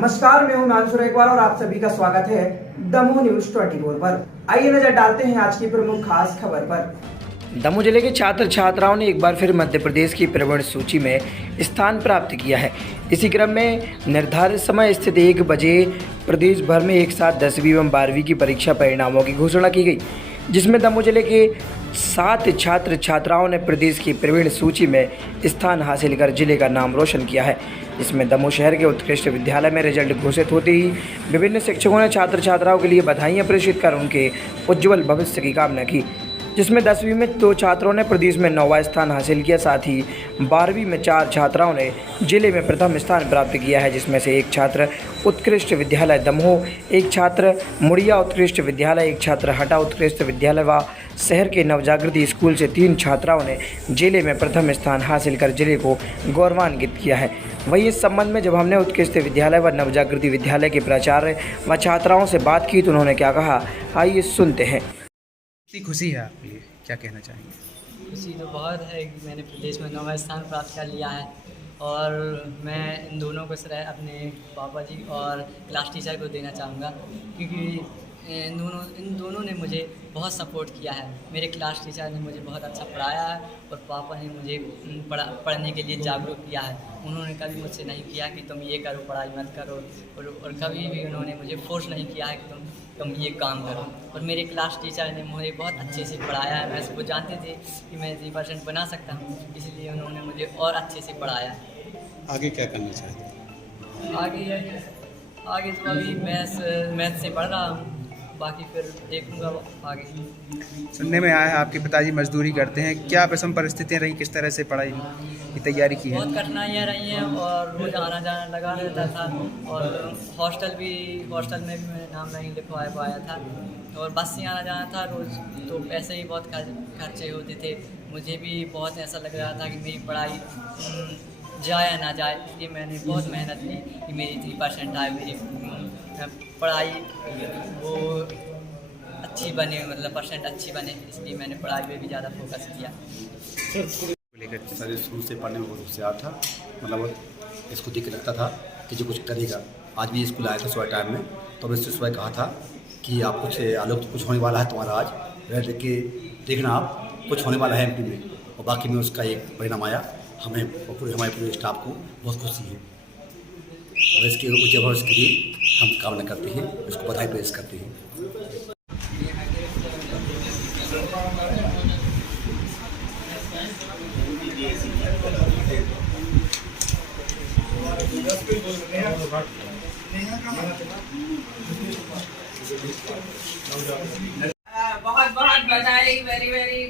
नमस्कार, मैं हूं मानसूर इकबाल और आप सभी का स्वागत है दमोह न्यूज 24 पर। आइए नजर डालते हैं आज की प्रमुख खास खबर पर। दमोह जिले के छात्र छात्राओं ने एक बार फिर मध्य प्रदेश की प्रवण सूची में स्थान प्राप्त किया है। इसी क्रम में निर्धारित समय स्थित 1 बजे प्रदेश भर में एक साथ 10वीं एवं 12वीं की परीक्षा परिणामों की घोषणा की गई, जिसमें दमोह जिले के 7 छात्र छात्राओं ने प्रदेश की प्रवीण सूची में स्थान हासिल कर जिले का नाम रोशन किया है। इसमें दमोह शहर के उत्कृष्ट विद्यालय में रिजल्ट घोषित होते ही विभिन्न शिक्षकों ने छात्र छात्राओं के लिए बधाइयां प्रेषित कर उनके उज्ज्वल भविष्य की कामना की, जिसमें 10वीं में 2 छात्रों ने प्रदेश में 9वां स्थान हासिल किया। साथ ही 12वीं में 4 छात्राओं ने जिले में प्रथम स्थान प्राप्त किया है, जिसमें से एक छात्र उत्कृष्ट विद्यालय दमोह, एक छात्र मुड़िया उत्कृष्ट विद्यालय, एक छात्र हटा उत्कृष्ट विद्यालय व शहर के नवजागृति स्कूल से 3 छात्राओं ने जिले में प्रथम स्थान हासिल कर जिले को गौरवान्वित किया है। वहीं इस संबंध में जब हमने उत्कृष्ट विद्यालय व नवजागृति विद्यालय के प्राचार्य व छात्राओं से बात की तो उन्होंने क्या कहा, आइए सुनते हैं। कितनी खुशी है आपके लिए, क्या कहना चाहेंगे? खुशी तो बहुत है कि मैंने प्रदेश में 9वां स्थान प्राप्त कर लिया है और मैं इन दोनों को श्रेय अपने पापा जी और क्लास टीचर को देना चाहूँगा, क्योंकि इन दोनों ने मुझे बहुत सपोर्ट किया है। मेरे क्लास टीचर ने मुझे बहुत अच्छा पढ़ाया है और पापा ने मुझे पढ़ने के लिए जागरूक किया है। उन्होंने कभी मुझसे नहीं किया कि तुम ये करो, पढ़ाई मत करो, और कभी भी उन्होंने मुझे फोर्स नहीं किया है कि तुम ये काम करो। और मेरे क्लास टीचर ने मुझे बहुत अच्छे से पढ़ाया है। मैं वो जानते थे कि मैं 3% बना सकता हूँ, इसलिए उन्होंने मुझे और अच्छे से पढ़ाया। आगे क्या करना चाहते हैं? आगे तो अभी मैथ से पढ़ रहा हूँ, बाकी फिर देखूँगा आगे। सुनने में आया है आपके पिताजी मजदूरी करते हैं, क्या विषम परिस्थितियाँ रही, किस तरह से पढ़ाई की तैयारी की है? बहुत कठिनाइयाँ रही हैं और रोज़ आना जाना लगा रहता था, और हॉस्टल में भी मैं नाम नहीं लिखवा पाया था, और बस से आना जाना था रोज़, तो पैसे ही बहुत खर्चे होते थे। मुझे भी बहुत ऐसा लग रहा था कि मेरी पढ़ाई जाया ना जाए, इसलिए मैंने बहुत मेहनत की कि मेरी 3% आए, मेरी पढ़ाई वो अच्छी बने, मतलब परसेंट अच्छी बने, इसलिए मैंने पढ़ाई पे भी ज़्यादा फोकस किया। सर शुरू से पढ़ने में बहुत उत्साह था, मतलब इसको देख के लगता था कि जो कुछ करेगा। आज भी स्कूल आया था सुबह टाइम में, तो मैं इससे सुबह कहा था कि आप कुछ होने वाला है तुम्हारा, आज वह देख के देखना, आप कुछ होने वाला है एमपी में। और बाकी में उसका एक परिणाम आया, हमारे पूरे स्टाफ को बहुत खुशी है, और इसके ऊँचे भविष्य के लिए हम कामना करते हैं, इसको बधाई पेश करते हैं। बहुत बहुत बधाई, वेरी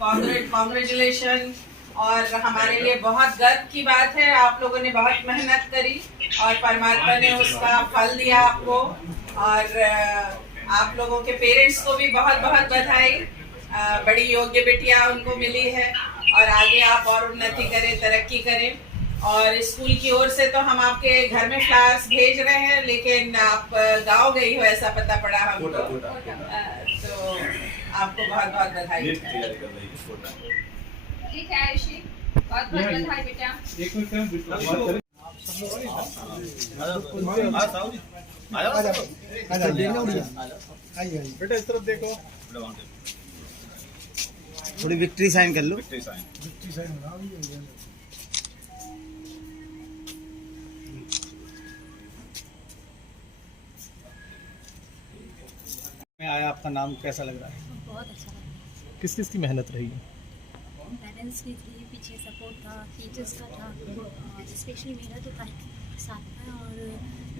कॉन्ग्रेचुलेशन। और हमारे लिए बहुत गर्व की बात है, आप लोगों ने बहुत मेहनत करी और परमात्मा ने उसका फल दिया आपको। और आप लोगों के पेरेंट्स को भी बहुत बहुत बधाई, बड़ी योग्य बेटियां उनको मिली है, और आगे आप और उन्नति करें, तरक्की करें। और स्कूल की ओर से तो हम आपके घर में फ्लावर्स भेज रहे हैं, लेकिन आप गांव गई हो ऐसा पता पड़ा हमको, तो आपको बहुत बहुत बधाई। ठीक है आयुषी, बहुत बहुत बधाई बेटा। बेटा इस तरफ देखो, थोड़ी विक्ट्री साइन कर लो। मैं आया, आपका नाम कैसा लग रहा है? बहुत अच्छा लगा। किस किस की मेहनत रही? पेरेंट्स की थी, पीछे सपोर्ट था, टीचर्स का था, स्पेशली मेरा तो था साथ में, और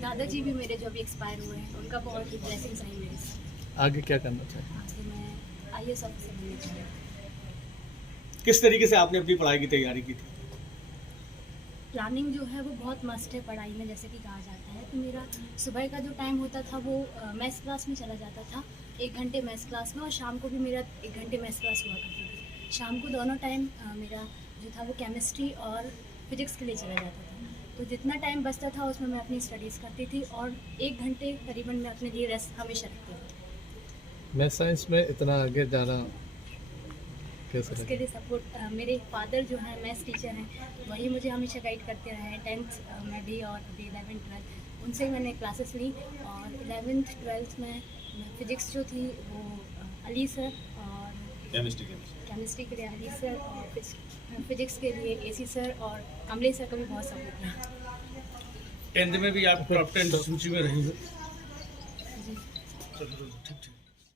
दादाजी भी मेरे जो अभी एक्सपायर हुए हैं, उनका बहुत ही ब्लेसिंग्स आई मेरे साथ। आगे क्या करना चाहिए? आगे मैं IAS ऑफिसर बनना चाहूँगी। किस तरीके से आपने अपनी पढ़ाई की तैयारी की थी? प्लानिंग जो है वो बहुत मस्ट है पढ़ाई में, जैसे कि कहा जाता है। तो मेरा सुबह का जो टाइम होता था वो मैथ्स क्लास में चला जाता था, 1 घंटे मैथ्स क्लास में, और शाम को भी मेरा 1 घंटे मैथ्स क्लास हुआ करता था। शाम को दोनों टाइम मेरा जो था वो केमिस्ट्री और फिजिक्स के लिए चला जाता था। तो जितना टाइम बचता था उसमें मैं अपनी स्टडीज़ करती थी, और 1 घंटे करीबन मैं अपने लिए रेस्ट हमेशा रखती थी। मैं साइंस में इतना आगे जाना कैसे उसके लिए सपोर्ट मेरे फादर जो हैं मैथ्स टीचर हैं, वही मुझे हमेशा गाइड करते रहे हैं 10th में भी और अभी 11th 12th उनसे मैंने क्लासेस ली। और 11th 12th में फिज़िक्स जो थी वो अली सर, और केमिस्ट्री के लिए अली सर, और फिज़िक्स के लिए एसी सर और कमले सर का भी बहुत सपोर्ट रहा। 10th में भी आप टॉप 10 सूची में रही हो।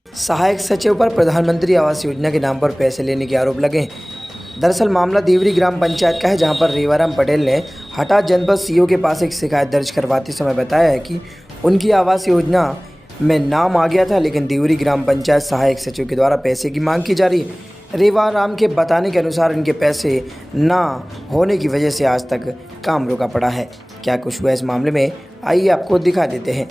सहायक सचिव पर प्रधानमंत्री आवास योजना के नाम पर पैसे लेने के आरोप लगे। दरअसल मामला देवरी ग्राम पंचायत का है, जहां पर रेवाराम पटेल ने हटा जनपद सीओ के पास एक शिकायत दर्ज करवाते समय बताया है कि उनकी आवास योजना में नाम आ गया था, लेकिन देवरी ग्राम पंचायत सहायक सचिव के द्वारा पैसे की मांग की जा रही है। रेवाराम के बताने के अनुसार इनके पैसे ना होने की वजह से आज तक काम रुका पड़ा है। क्या कुछ हुआ इस मामले में, आइए आपको दिखा देते हैं।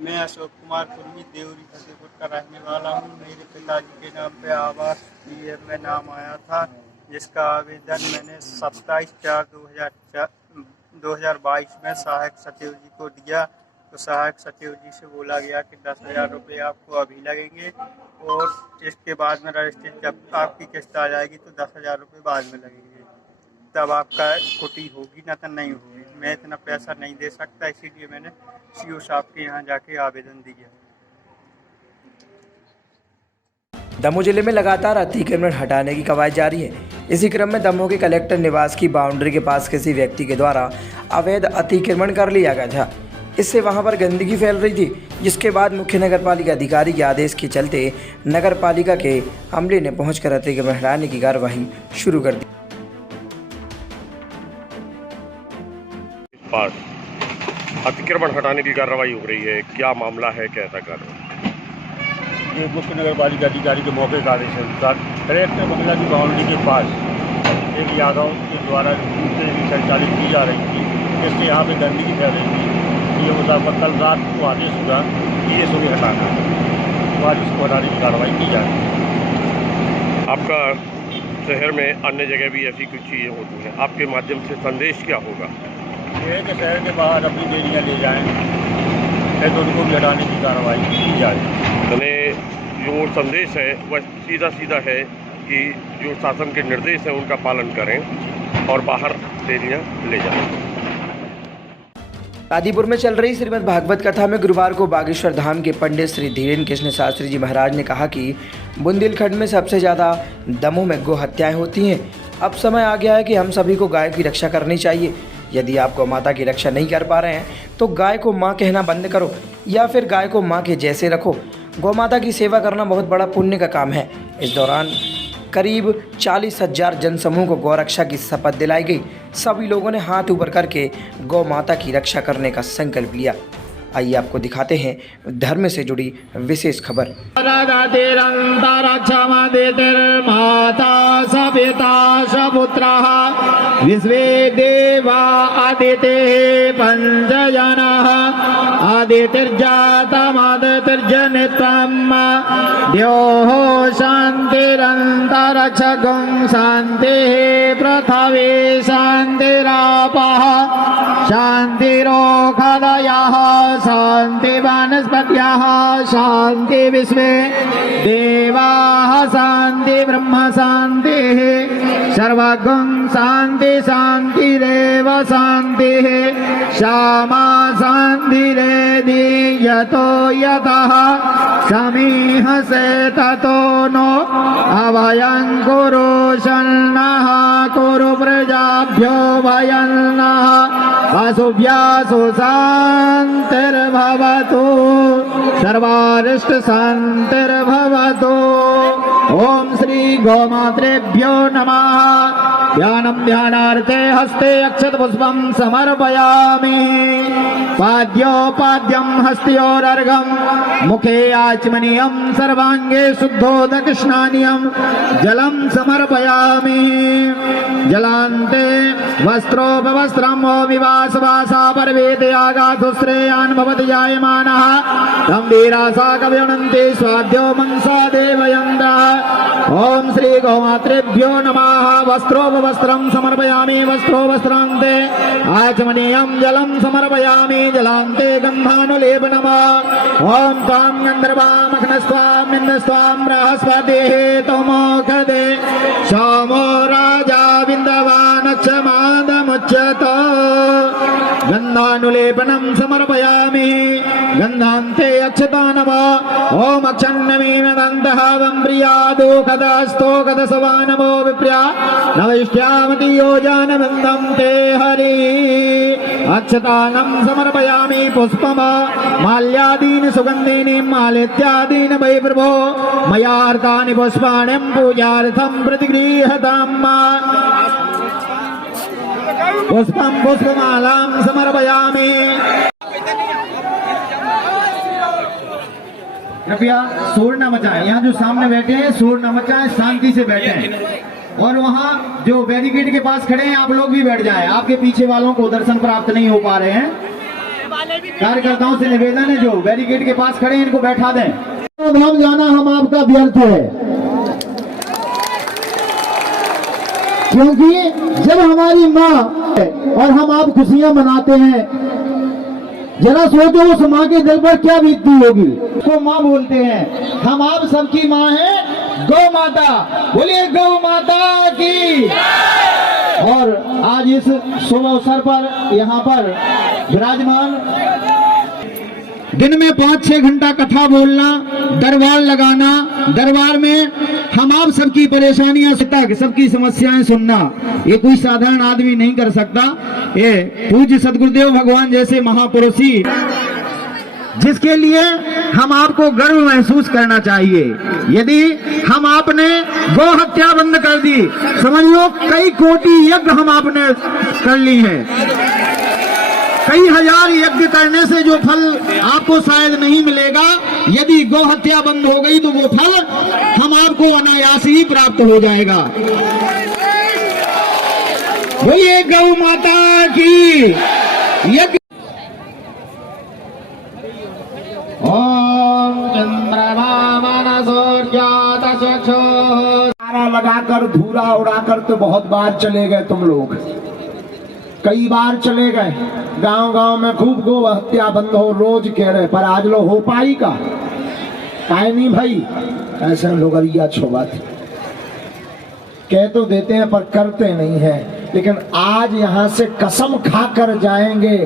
मैं अशोक कुमार कुर्मी देवरी फतेहपुर का रहने वाला हूँ। मेरे पिताजी के नाम पे आवास पीएम में नाम आया था, जिसका आवेदन मैंने 27/4/2022 में सहायक सचिव जी को दिया। तो सहायक सचिव जी से बोला गया कि 10,000 रुपये आपको अभी लगेंगे, और इसके बाद में रजिस्ट्रेशन जब आपकी किस्त आ जाएगी तो 10,000 रुपये बाद में लगेंगे, तब आपका कुटी होगी, ना तो नहीं होगी। मैं इतना पैसा नहीं दे सकता, इसीलिए मैंने सीओ साहब के यहाँ जाके आवेदन दिया। दमोह जिले में लगातार अतिक्रमण हटाने की कवायद जारी है। इसी क्रम में दमोह के कलेक्टर निवास की बाउंड्री के पास किसी व्यक्ति के द्वारा अवैध अतिक्रमण कर लिया गया था। इससे वहां पर गंदगी फैल रही थी, जिसके बाद मुख्य नगरपालिका अधिकारी के आदेश के चलते नगरपालिका के अमले ने पहुंचकर अतिक्रमण हटाने की कार्यवाही शुरू कर दी। अतिक्रमण हटाने की कार्रवाई हो रही है, क्या मामला है, कैसा कार्रवाई? ये मुख्य नगरपालिका अधिकारी के मौके का आदेश अनुसार कलेक्टर बंगला की बाउंड्री के पास एक यादव के द्वारा संचालित की जा रही थी, जिससे यहाँ पे गंदगी फैल रही थी। ये मुताबिक कल रात को आदेश हुआ कि ये सुबह हटाना, तो आज इसको हटाने की कार्रवाई की जा रही है। आपका शहर में अन्य जगह भी ऐसी कुछ चीज़ें होती हैं, आपके माध्यम से संदेश क्या होगा? ये है कि शहर के बाहर अपनी देरियाँ ले जाएँ, फिर तो उनको भी हटाने की कार्रवाई की जाए। यानी जो संदेश है वह सीधा सीधा है कि जो शासन के निर्देश हैं उनका पालन करें और बाहर देरियाँ ले जाएं। आदिपुर में चल रही श्रीमद् भागवत कथा में गुरुवार को बागेश्वर धाम के पंडित श्री धीरेन्द्र कृष्ण शास्त्री जी महाराज ने कहा कि बुंदेलखंड में सबसे ज़्यादा दमोह में गौ हत्याएँ होती हैं। अब समय आ गया है कि हम सभी को गाय की रक्षा करनी चाहिए। यदि आप गौ माता की रक्षा नहीं कर पा रहे हैं तो गाय को माँ कहना बंद करो, या फिर गाय को माँ के जैसे रखो। गौ माता की सेवा करना बहुत बड़ा पुण्य का काम है। इस दौरान करीब 40,000 जनसमूह को गौरक्षा की शपथ दिलाई गई। सभी लोगों ने हाथ ऊपर करके गौ माता की रक्षा करने का संकल्प लिया। आइए आपको दिखाते हैं धर्म से जुड़ी विशेष खबर। विश्वे देवा आदिते पंचजनः आदितिर्जातमादितिर्जनितम् द्योः शान्तिरन्तरिक्षगं शान्तिः पृथिवी शान्तिरापः शान्तिरोषधयः शान्ति वनस्पतयः शान्ति विश्वे देवाः शान्ति ब्रह्म शान्तिः सर्वगं शान्ति शान्तिरेव शान्तिः श्यामा शान्तिरेधि यतो यतः समीहसे ततो नो अभयं कुरु शन्नः कुरु प्रजाभ्यो भयन्नः पशुभ्यासु शान्तिर्भवतु सर्वारिष्ट शान्तिर्भवतु। ओम श्री गोमात्रेभ्यो नमः। ध्यानं ध्यानार्थे हस्ते अक्षत पुष्पं समर्पयामि। पाद्योपाद्यं हस्त्योरर्घं मुखे आचमनीयं सर्वांगे शुद्धोदक स्नानीयं जलं समर्पयामि। जलान्ते वस्त्रोपवस्त्रं विवासवासा पर्वेते आगाधुश्रेयान् भवति जायमानः तं वीरासा कव्यनन्ति स्वाद्यो मंसा देवयन्तः। ओम श्री गोमात्रेभ्यो नमः। वस्त्रोपवस्त्रं समर्पयामि। वस्त्रोपवस्त्रान्ते आचमनीयं जलं समर्पयामि। जलान्ते गन्धानुलेपनम्। ओम त्वां गन्धर्वामघ्नस्त्वां इन्द्रस्त्वां बृहस्पतिः तमोखदे सोमो राजा विन्दवानच्च मादमुच्यत। गन्धानुलेपनं समर्पयामि गन्धान्ते अक्षतानव ओम अक्षन्नमीमदन्तः प्रियादो कदास्तो कदसवानमो विप्र्या नवैष्यामति योजानवन्दं ते हरि अक्षतानं समर्पयामि पुष्पम माल्यादीनि सुगन्धीनि मालेत्यादीनि वै प्रभो मयार्तानि पुष्पाणि पूजार्थं प्रतिगृह्यताम् पुष्पं पुष्पमालां समर्पयामि। कृपया शोर न मचाएं, यहाँ जो सामने बैठे हैं शोर न मचाएं, शांति से बैठें और वहाँ जो बैरिकेड के पास खड़े हैं आप लोग भी बैठ जाएं। आपके पीछे वालों को दर्शन प्राप्त नहीं हो पा रहे हैं। कार्यकर्ताओं से निवेदन है जो बैरिकेड के पास खड़े हैं इनको बैठा दें। धाम जाना हम आपका व्यर्थ है, क्योंकि जब हमारी माँ और हम आप खुशियां मनाते हैं, जरा सोचो उस माँ के दिल पर क्या बीतती होगी। उसको माँ बोलते हैं, हम आप सबकी माँ है गौ माता। बोलिए गौ माता की। और आज इस शुभ अवसर पर यहाँ पर विराजमान दिन में 5-6 घंटा कथा बोलना, दरबार लगाना, दरबार में हम आप सबकी परेशानियां सबकी समस्याएं सुनना, ये कोई साधारण आदमी नहीं कर सकता। ये पूज्य सदगुरुदेव भगवान जैसे महापुरुषी, जिसके लिए हम आपको गर्व महसूस करना चाहिए। यदि हम आपने गौ हत्या बंद कर दी, समझ लो कई कोटि यज्ञ हम आपने कर ली हैं। कई हजार यज्ञ करने से जो फल आपको शायद नहीं मिलेगा, यदि गौ हत्या बंद हो गई तो वो फल हम आपको अनायास ही प्राप्त हो जाएगा। बोलिए गौ माता की। यज्ञ ओम चंद्रमा सूर्यातचक्षु नारा लगाकर धूरा उड़ाकर तो बहुत बार चले गए तुम लोग, कई बार चले गए। गांव गांव में खूब गो हत्या बंद हो रोज कह रहे, पर आज लो हो पाई का काहे नहीं भाई। ऐसे लोग अरिया छोबात कह तो देते हैं पर करते नहीं है। लेकिन आज यहाँ से कसम खा कर जाएंगे,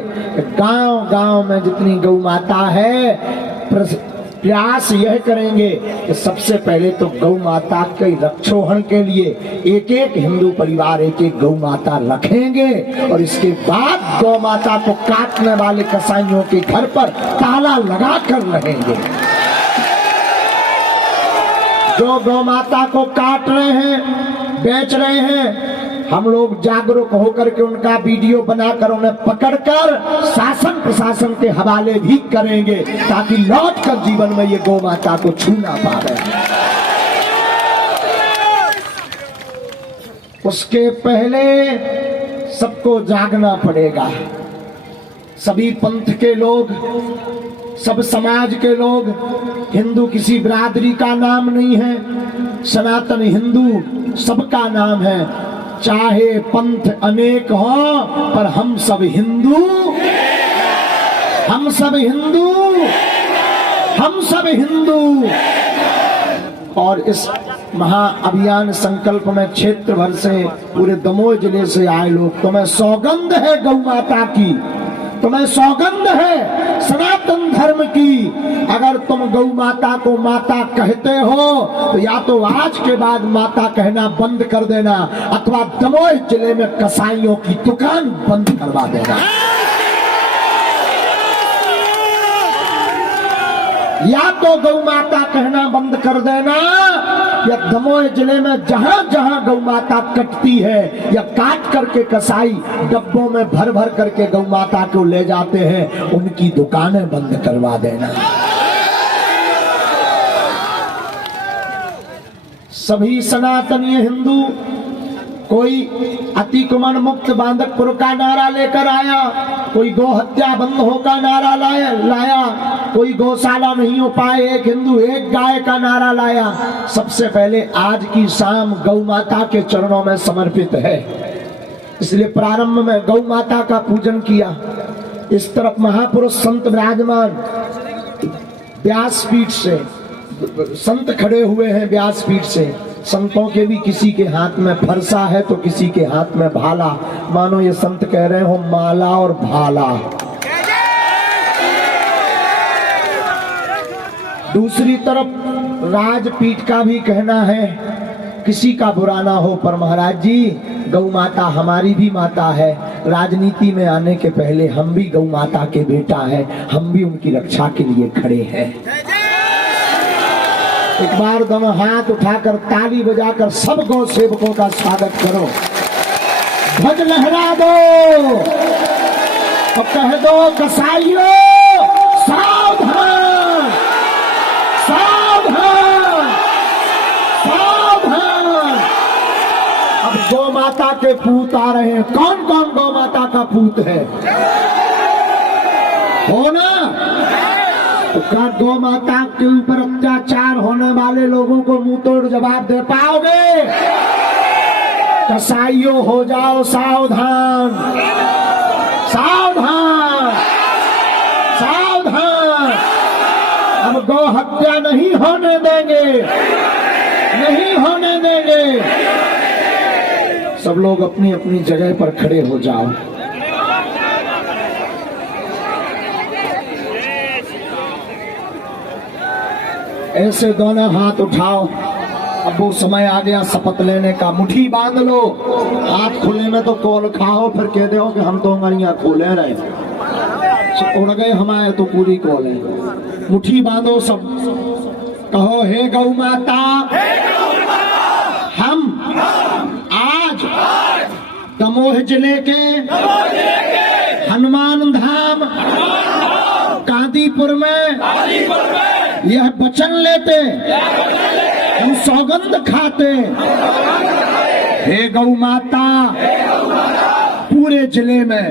गांव गांव में जितनी गौ माता है प्रयास यह करेंगे कि सबसे पहले तो गौ माता के रक्षोहण के लिए एक एक हिंदू परिवार एक एक गौ माता रखेंगे और इसके बाद गौ माता को काटने वाले कसाईयों के घर पर ताला लगा कर रहेंगे। जो गौ माता को काट रहे हैं, बेच रहे हैं, हम लोग जागरूक होकर के उनका वीडियो बनाकर उन्हें पकड़कर शासन प्रशासन के हवाले भी करेंगे, ताकि लौट कर जीवन में ये गौ माता को छू ना पाए। उसके पहले सबको जागना पड़ेगा। सभी पंथ के लोग, सब समाज के लोग, हिंदू किसी बिरादरी का नाम नहीं है, सनातन हिंदू सबका नाम है। चाहे पंथ अनेक हो पर हम सब हिंदू, हम सब हिंदू, हम सब हिंदू। और इस महाअभियान संकल्प में क्षेत्र भर से, पूरे दमोह जिले से आए लोग, तुम्हें सौगंध है गौ माता की, तुम्हें सौगंध है सनातन धर्म की। अगर तुम गौ माता को माता कहते हो तो या तो आज के बाद माता कहना बंद कर देना, अथवा दमोह जिले में कसाईयों की दुकान बंद करवा देना। या तो गौ माता कहना बंद कर देना, या दमोह जिले में जहां जहां गौ माता कटती है या काट करके कसाई डब्बों में भर भर करके गौ माता को ले जाते हैं, उनकी दुकानें बंद करवा देना। सभी सनातनी हिंदू, कोई अतिक्रमण मुक्त बांधकपुर का नारा लेकर आया, कोई गौ हत्या बंद हो का नारा लाया, कोई गौशाला नहीं हो पाए, एक हिंदू एक गाय का नारा लाया। सबसे पहले आज की शाम गौ माता के चरणों में समर्पित है, इसलिए प्रारंभ में गौ माता का पूजन किया। इस तरफ महापुरुष संत विराजमान, व्यासपीठ से संत खड़े हुए हैं, व्यासपीठ से संतों के भी किसी के हाथ में फरसा है तो किसी के हाथ में भाला। मानो ये संत कह रहे हो माला और भाला। दूसरी तरफ राजपीठ का भी कहना है, किसी का बुरा ना हो पर महाराज जी गौ माता हमारी भी माता है। राजनीति में आने के पहले हम भी गौ माता के बेटा हैं, हम भी उनकी रक्षा के लिए खड़े हैं। एक बार दोनों हाथ उठाकर ताली बजाकर सब गौ सेवकों का स्वागत करो। ध्वज लहरा दो और कह दो कसाईयों सावधान सावधान सावधान। अब गौ माता के पूत आ रहे हैं। कौन कौन गौ माता का पूत है? हो ना? तो क्या गौ माता के ऊपर अत्याचार होने वाले लोगों को मुंह तोड़ जवाब दे पाओगे? कसाईयों हो जाओ सावधान सावधान सावधान। हम गौ हत्या नहीं होने देंगे, नहीं होने देंगे। सब लोग अपनी अपनी जगह पर खड़े हो जाओ। ऐसे दोनों हाथ उठाओ। अब वो समय आ गया शपथ लेने का। मुट्ठी बांध लो। हाथ खुले में तो कौल खाओ, फिर कह दो कि हम तो उंगलियां खोले रहे, उड़ गए हमारे तो पूरी कौल है। मुट्ठी बांधो सब, कहो हे गौ माता, हम आज दमोह जिले के हनुमान धाम कादीपुर में यह वचन लेते, हम सौगंध खाते, हे गौ माता पूरे जिले में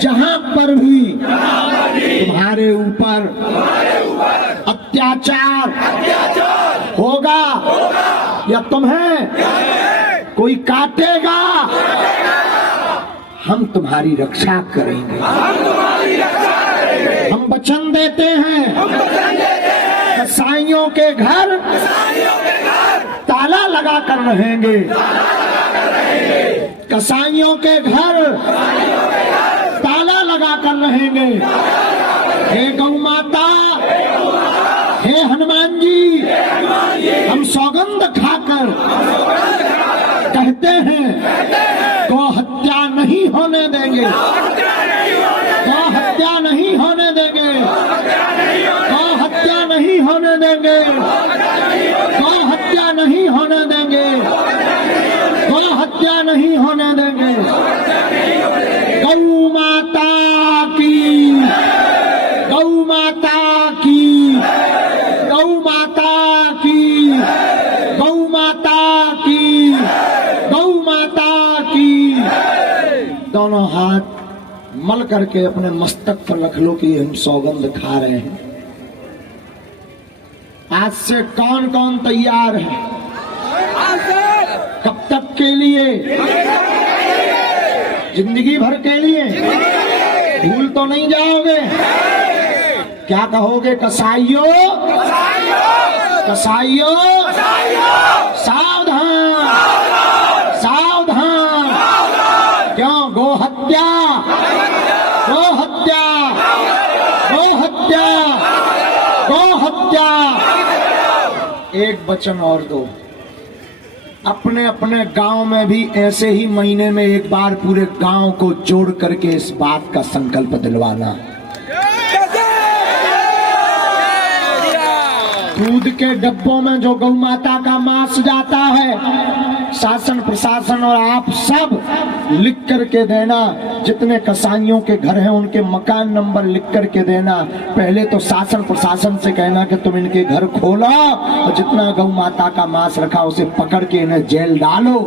जहां पर भी तुम्हारे ऊपर अत्याचार होगा या तुम्हें कोई काटेगा, हम तुम्हारी रक्षा करेंगे। हम वचन देते हैं कसाईयों के घर ताला लगा कर रहेंगे। कसाईयों के घर ताला लगा कर रहेंगे। हे गौ माता, हे हनुमान जी, हम सौगंध खाकर कहते हैं गौ हत्या नहीं होने देंगे, गौ हत्या नहीं होने देंगे, गौ हत्या नहीं होने देंगे, गौ हत्या नहीं होने देंगे, गौ हत्या नहीं होने देंगे। गौ माता की, गौ माता की, गौ माता की, गौ माता की, गौ माता की। दोनों हाथ मल करके अपने मस्तक पर रख लो कि हम सौगंध खा रहे हैं। आज से कौन कौन तैयार है? कब तक के लिए? जिंदगी भर के लिए? भूल तो नहीं जाओगे? क्या कहोगे? कसाईयों कसाईयों सावधान सावधान। क्यों? गो हत्या, गो हत्या, गो हत्या, गो हत्या। एक वचन और दो, अपने अपने गांव में भी ऐसे ही महीने में एक बार पूरे गांव को जोड़ करके इस बात का संकल्प दिलवाना। दूध के डब्बों में जो गौ माता का मांस जाता है, शासन प्रशासन और आप सब लिख करके देना। जितने कसाईयों के घर हैं उनके मकान नंबर लिख करके देना। पहले तो शासन प्रशासन से कहना कि तुम इनके घर खोलो और जितना गौ माता का मांस रखा उसे पकड़ के इन्हें जेल डालो।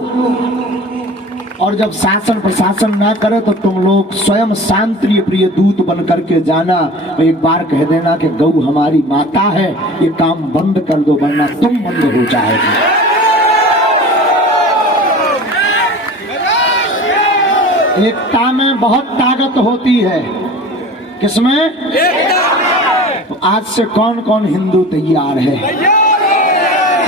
और जब शासन प्रशासन ना करे तो तुम लोग स्वयं शांति प्रिय दूत बन करके जाना। एक बार कह देना कि गौ हमारी माता है, ये काम बंद कर दो वरना तुम बंद हो जाएगी। एकता में बहुत ताकत होती है। किसमें? तो आज से कौन कौन हिंदू तैयार है?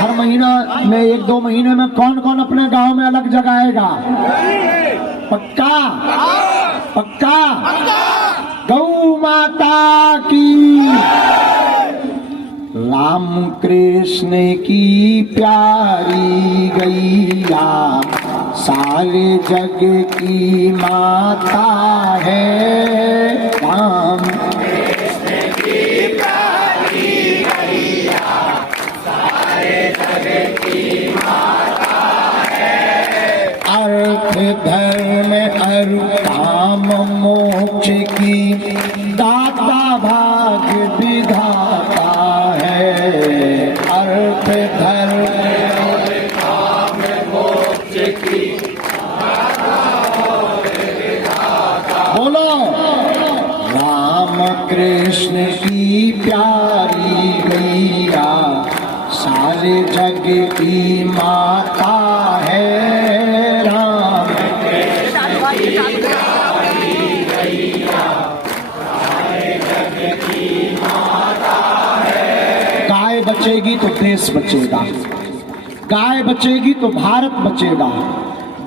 हर महीना में 1-2 महीने में कौन कौन अपने गांव में अलग जगाएगा? पक्का? पक्का? गौ माता की, राम कृष्ण की प्यारी गैया सारे जग की माता है। राम कृष्ण की प्यारी गैया सारे जग की माता है। अर्थ धर्म अरु काम मोक्ष की दाता भाग्य विधाता है। अर्थ धर्म काम मोक्ष की बोलो। राम कृष्ण की प्यारी गैया सारे जग की माता है। राम कृष्ण की प्यारी गैया सारे जग की माता है। गाय बचेगी तो देश बचेगा, गाय बचेगी तो भारत बचेगा,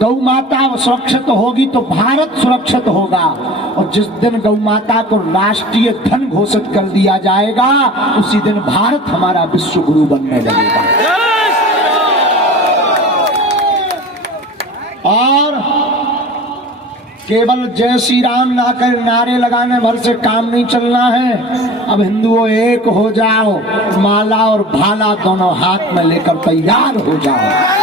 गौ माता सुरक्षित होगी तो भारत सुरक्षित होगा। और जिस दिन गौ माता को राष्ट्रीय धन घोषित कर दिया जाएगा उसी दिन भारत हमारा विश्व गुरु बनने लगेगा। और केवल जय श्री राम ना कर नारे लगाने भर से काम नहीं चलना है। अब हिंदुओं एक हो जाओ, माला और भाला दोनों हाथ में लेकर तैयार हो जाओ।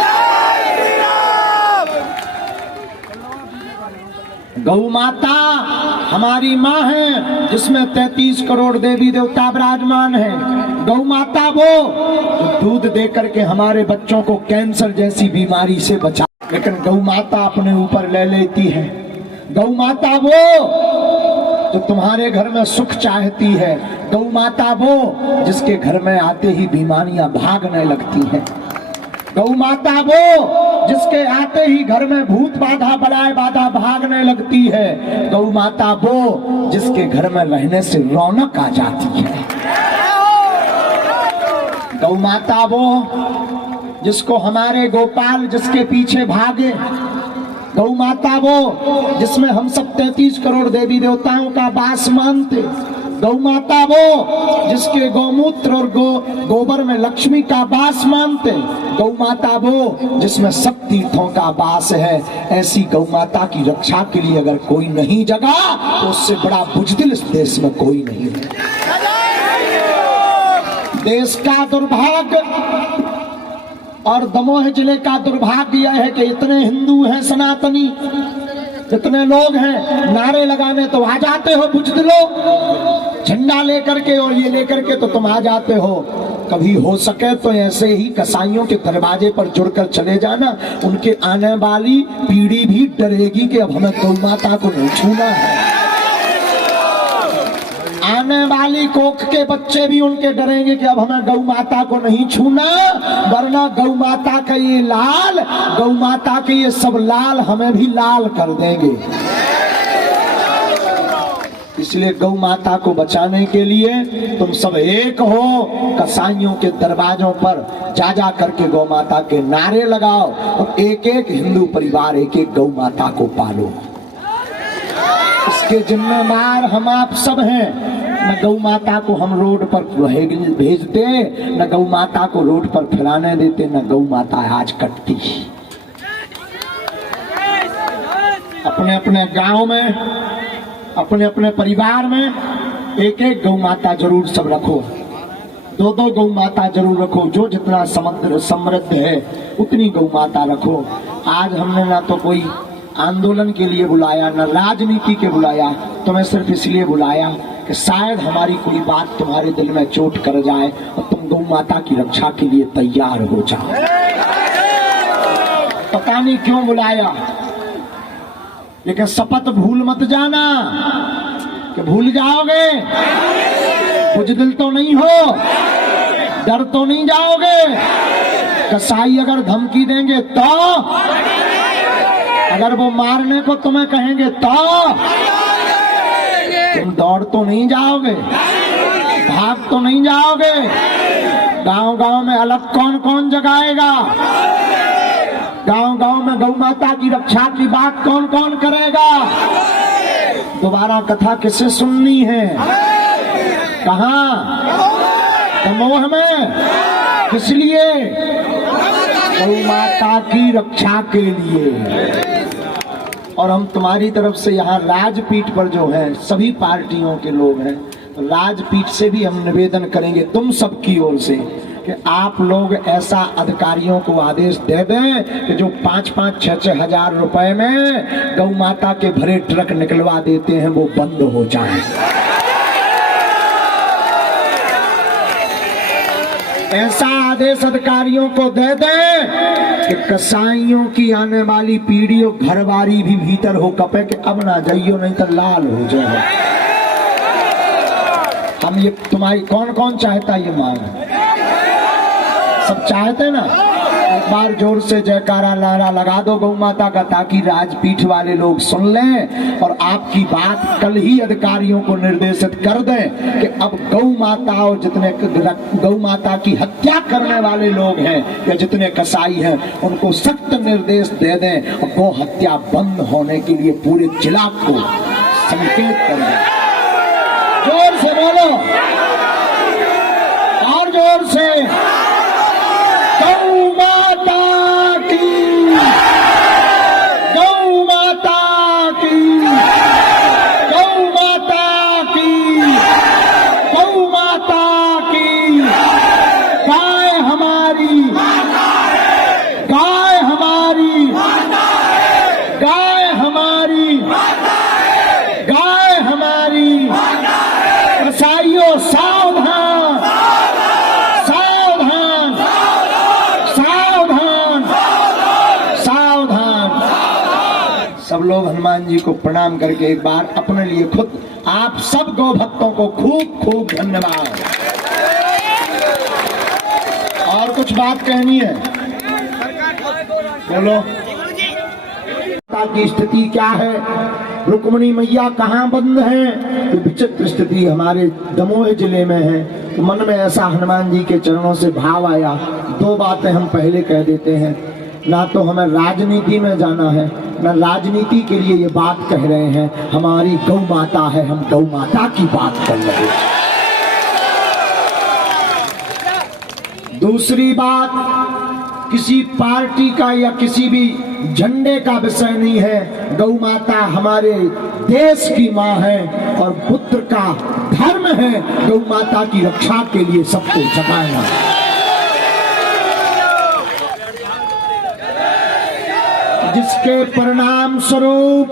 गौ माता हमारी माँ है जिसमें 33 करोड़ देवी देवता विराजमान है। गौ माता वो जो दूध देकर के हमारे बच्चों को कैंसर जैसी बीमारी से बचा, लेकिन गौ माता अपने ऊपर ले लेती है। गौ माता वो जो तुम्हारे घर में सुख चाहती है। गौ माता वो जिसके घर में आते ही बीमारियां भागने लगती हैं। गौ माता वो जिसके आते ही घर में भूत बाधा बलाए बाधा भागने लगती है। गौ माता वो जिसके घर में रहने से रौनक आ जाती है। गौ माता वो जिसको हमारे गोपाल जिसके पीछे भागे। गौ माता वो जिसमें हम सब 33 करोड़ देवी देवताओं का वास मानते। गौ माता वो जिसके गौमूत्र और गोबर में लक्ष्मी का वास मानते। गौ माता वो जिसमें सब तीर्थों का वास है। ऐसी गौ माता की रक्षा के लिए अगर कोई नहीं जगा तो उससे बड़ा बुजदिल इस देश में कोई नहीं है। देश का दुर्भाग्य और दमोह जिले का दुर्भाग्य यह है कि इतने हिंदू हैं, सनातनी इतने लोग हैं, नारे लगाने तो आ जाते हो बुजदिलो, झंडा लेकर के और ये लेकर के तो तुम आ जाते हो। कभी हो सके तो ऐसे ही कसाईयों के दरवाजे पर जुड़कर चले जाना, उनके आने वाली पीढ़ी भी डरेगी कि अब हमें गौ माता को नहीं छूना है। आने वाली कोख के बच्चे भी उनके डरेंगे कि अब हमें गौ माता को नहीं छूना, वरना गौ माता का ये लाल, गौ माता के ये सब लाल हमें भी लाल कर देंगे। इसलिए गौ माता को बचाने के लिए तुम सब एक हो, कसाईयों के दरवाजों पर जा जा करके गौ माता के नारे लगाओ और एक एक हिंदू परिवार एक एक गौ माता को पालो। इसके जिम्मेदार हम आप सब हैं। न गौ माता को हम रोड पर भेजते, न गौ माता को रोड पर फैलाने देते, न गौ माता आज कटती। अपने अपने गांव में, अपने अपने परिवार में एक एक गौ माता जरूर सब रखो, 2-2 गौ माता जरूर रखो। जो जितना समृद्ध है उतनी गौ माता रखो। आज हमने ना तो कोई आंदोलन के लिए बुलाया, न राजनीति के बुलाया, तुम्हें सिर्फ इसलिए बुलाया कि शायद हमारी कोई बात तुम्हारे दिल में चोट कर जाए और तुम गौ माता की रक्षा के लिए तैयार हो जाओ। पता नहीं क्यों बुलाया, लेकिन शपथ भूल मत जाना कि भूल जाओगे। बुजदिल तो नहीं हो, डर तो नहीं जाओगे। कसाई अगर धमकी देंगे तो, अगर वो मारने को तुम्हें कहेंगे तो तुम दौड़ तो नहीं जाओगे, भाग तो नहीं जाओगे। गांव गांव में अलग कौन कौन जगाएगा? गांव गांव में गौ माता की रक्षा की बात कौन कौन करेगा? दोबारा कथा किसे सुननी है? कहाँ? दमोह में। किस लिए? गौ माता की रक्षा के लिए। और हम तुम्हारी तरफ से यहाँ राजपीठ पर जो है सभी पार्टियों के लोग हैं, राजपीठ से भी हम निवेदन करेंगे तुम सबकी ओर से कि आप लोग ऐसा अधिकारियों को आदेश दे दें कि जो 5-5, 6-6 हजार रुपए में गौ माता के भरे ट्रक निकलवा देते हैं वो बंद हो जाए। ऐसा आदेश अधिकारियों को दे दें कि कसाईयों की आने वाली पीढ़ियों घरवारी भी भीतर हो कपे के अब ना जाइयो नहीं तो लाल हो जाए। हम ये तुम्हारी कौन कौन चाहता ये मांग? सब चाहते ना? एक बार जोर से जयकारा नारा लगा दो गौ माता का, ताकि राजपीठ वाले लोग सुन लें और आपकी बात कल ही अधिकारियों को निर्देशित कर दें कि अब गौ माता और जितने गौ माता की हत्या करने वाले लोग हैं या जितने कसाई हैं उनको सख्त निर्देश दे दें और गौ हत्या बंद होने के लिए पूरे जिला को संकेत कर दें। जोर से बोलो और जोर से। गौ माता की, गौ माता की, गौ माता की, गौ माता की। गाय हमारी, गाय हमारी, गाय हमारी, गाय हमारी। कसाईयों सावधान, सावधान, सावधान, सावधान। सब लोग हनुमान जी को प्रणाम करके एक बार अपने लिए खुद आप सब गौ भक्तों को खूब खूब धन्यवाद। और कुछ बात कहनी है? बोलो। की स्थिति क्या है? रुक्मिणी मैया कहाँ बंद है? तो विचित्र स्थिति हमारे दमोह जिले में है। तो मन में ऐसा हनुमान जी के चरणों से भाव आया। दो बातें हम पहले कह देते हैं, ना तो हमें राजनीति में जाना है, ना राजनीति के लिए ये बात कह रहे हैं। हमारी गौ माता है, हम गौ माता की बात कर रहे हैं। दूसरी बात, किसी पार्टी का या किसी भी झंडे का विषय नहीं है। गौ माता हमारे देश की माँ है और पुत्र का धर्म है गौ माता की रक्षा के लिए सबको जगाना। जिसके परिणाम स्वरूप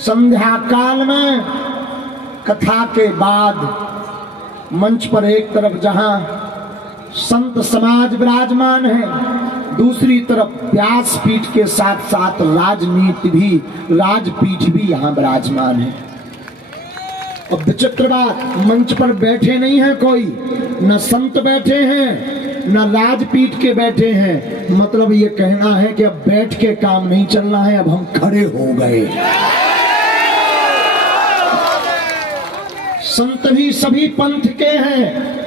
संध्या काल में कथा के बाद मंच पर एक तरफ जहां संत समाज विराजमान है, दूसरी तरफ व्यासपीठ के साथ साथ राजपीठ भी यहाँ विराजमान है। और विचित्र बात, मंच पर बैठे नहीं है कोई, न संत बैठे हैं न राजपीठ के बैठे हैं। मतलब ये कहना है कि अब बैठ के काम नहीं चलना है, अब हम खड़े हो गए। संत भी सभी पंथ के हैं,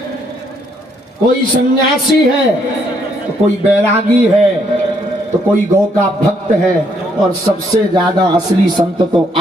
कोई सन्यासी है तो कोई बैरागी है तो कोई गौ का भक्त है, और सबसे ज्यादा असली संत तो